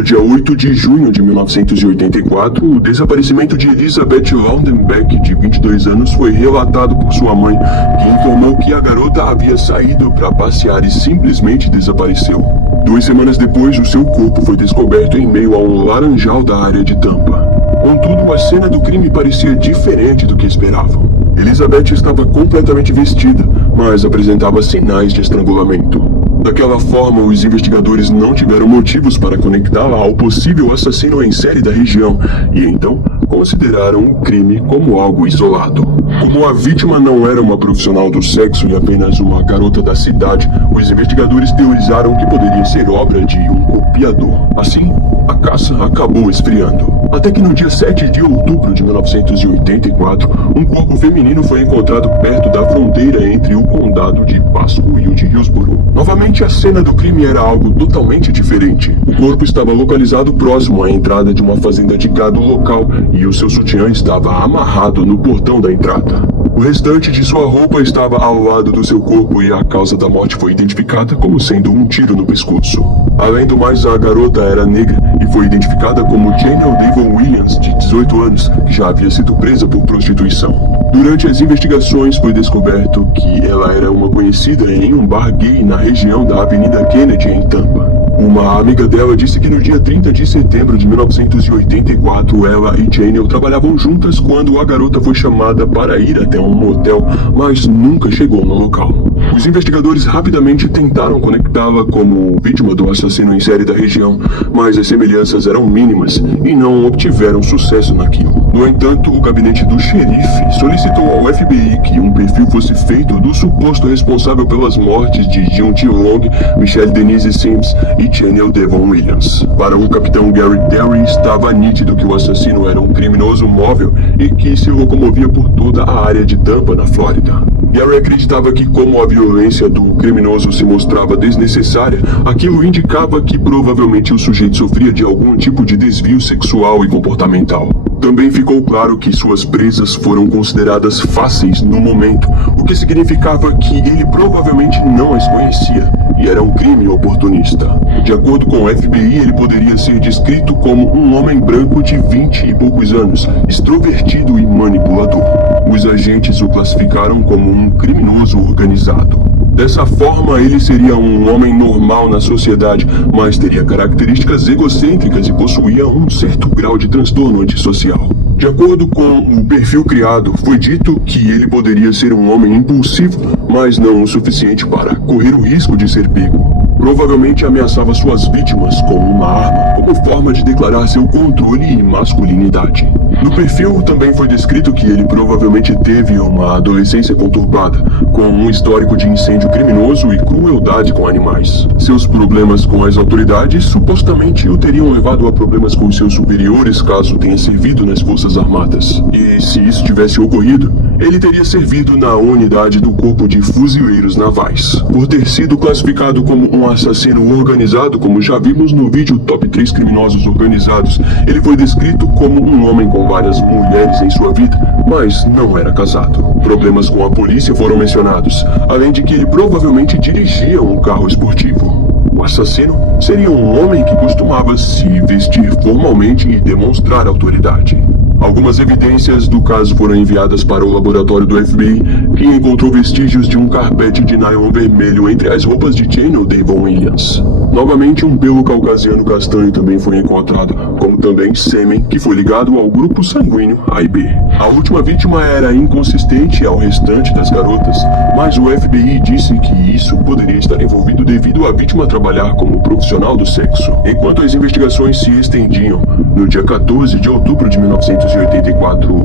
No dia 8 de junho de 1984, o desaparecimento de Elizabeth Loudenbeck, de 22 anos, foi relatado por sua mãe, que informou que a garota havia saído para passear e simplesmente desapareceu. 2 semanas depois, o seu corpo foi descoberto em meio a um laranjal da área de Tampa. Contudo, a cena do crime parecia diferente do que esperavam. Elizabeth estava completamente vestida, mas apresentava sinais de estrangulamento. Daquela forma, os investigadores não tiveram motivos para conectá-la ao possível assassino em série da região, e então consideraram o crime como algo isolado. Como a vítima não era uma profissional do sexo e apenas uma garota da cidade, os investigadores teorizaram que poderia ser obra de um copiador. Assim, a caça acabou esfriando. Até que no dia 7 de outubro de 1984, um corpo feminino foi encontrado perto da fronteira entre o condado de Pasco e o de Hillsborough. Novamente, a cena do crime era algo totalmente diferente. O corpo estava localizado próximo à entrada de uma fazenda de gado local e o seu sutiã estava amarrado no portão da entrada. O restante de sua roupa estava ao lado do seu corpo e a causa da morte foi identificada como sendo um tiro no pescoço. Além do mais, a garota era negra e foi identificada como Janelle Devon Williams, de 18 anos, que já havia sido presa por prostituição. Durante as investigações, foi descoberto que ela era uma conhecida em um bar gay na região da Avenida Kennedy, em Tampa. Uma amiga dela disse que no dia 30 de setembro de 1984, ela e Janelle trabalhavam juntas quando a garota foi chamada para ir até um motel, mas nunca chegou no local. Os investigadores rapidamente tentaram conectá-la como vítima do assassino em série da região, mas as semelhanças eram mínimas e não obtiveram sucesso naquilo. No entanto, o gabinete do xerife solicitou ao FBI que um perfil fosse feito do suposto responsável pelas mortes de Jun-T Long, Michelle Denise Sims e Janelle Devon Williams. Para o capitão Gary Derry, estava nítido que o assassino era um criminoso móvel e que se locomovia por toda a área de Tampa, na Flórida. Gary acreditava que, como a violência do criminoso se mostrava desnecessária, aquilo indicava que provavelmente o sujeito sofria de algum tipo de desvio sexual e comportamental. Também ficou claro que suas presas foram consideradas fáceis no momento, o que significava que ele provavelmente não as conhecia, e era um crime oportunista. De acordo com o FBI, ele poderia ser descrito como um homem branco de 20 e poucos anos, extrovertido e manipulador. Os agentes o classificaram como um criminoso organizado. Dessa forma, ele seria um homem normal na sociedade, mas teria características egocêntricas e possuía um certo grau de transtorno antissocial. De acordo com o perfil criado, foi dito que ele poderia ser um homem impulsivo, mas não o suficiente para correr o risco de ser pego. Provavelmente ameaçava suas vítimas com uma arma, como forma de declarar seu controle e masculinidade. No perfil também foi descrito que ele provavelmente teve uma adolescência conturbada, com um histórico de incêndio criminoso e crueldade com animais. Seus problemas com as autoridades supostamente o teriam levado a problemas com seus superiores caso tenha servido nas Forças Armadas. E se isso tivesse ocorrido, ele teria servido na unidade do Corpo de Fuzileiros Navais. Por ter sido classificado como um assassino organizado, como já vimos no vídeo Top 3 Criminosos Organizados, ele foi descrito como um homem com várias mulheres em sua vida, mas não era casado. Problemas com a polícia foram mencionados, além de que ele provavelmente dirigia um carro esportivo. O assassino seria um homem que costumava se vestir formalmente e demonstrar autoridade. Algumas evidências do caso foram enviadas para o laboratório do FBI, que encontrou vestígios de um carpete de nylon vermelho entre as roupas de Janelle Devon Williams. Novamente, um pelo caucasiano castanho também foi encontrado, como também sêmen, que foi ligado ao grupo sanguíneo A e B. A última vítima era inconsistente ao restante das garotas, mas o FBI disse que isso poderia estar envolvido devido à vítima trabalhar como profissional do sexo. Enquanto as investigações se estendiam, no dia 14 de outubro de 1984,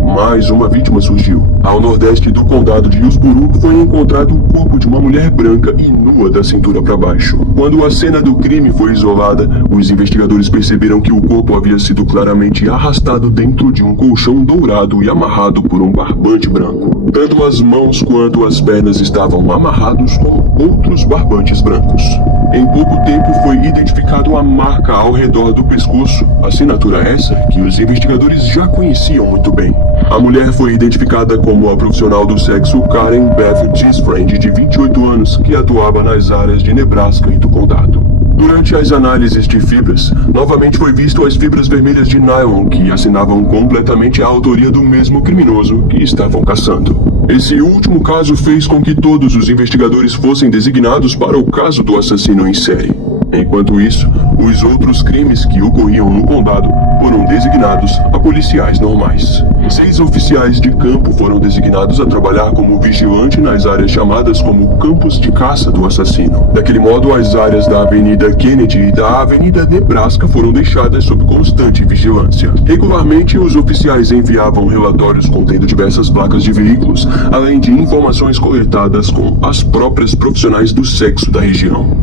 mais uma vítima surgiu. Ao nordeste do condado de Hillsborough, foi encontrado o corpo de uma mulher branca e nua da cintura para baixo. Quando a cena do crime foi isolada, os investigadores perceberam que o corpo havia sido claramente arrastado dentro de um colchão dourado e amarrado por um barbante branco. Tanto as mãos quanto as pernas estavam amarrados com outros barbantes brancos. Em pouco tempo foi identificado a marca ao redor do pescoço, assinatura essa que os investigadores já conheciam muito bem. A mulher foi identificada como a profissional do sexo Karen Beth Gisfriend, de 28 anos, que atuava nas áreas de Nebraska e do condado. Durante as análises de fibras, novamente foi visto as fibras vermelhas de nylon que assinavam completamente a autoria do mesmo criminoso que estavam caçando. Esse último caso fez com que todos os investigadores fossem designados para o caso do assassino em série. Enquanto isso, os outros crimes que ocorriam no condado foram designados a policiais normais. 6 oficiais de campo foram designados a trabalhar como vigilante nas áreas chamadas como campos de caça do assassino. Daquele modo, as áreas da Avenida Kennedy e da Avenida Nebraska foram deixadas sob constante vigilância. Regularmente, os oficiais enviavam relatórios contendo diversas placas de veículos, além de informações coletadas com as próprias profissionais do sexo da região.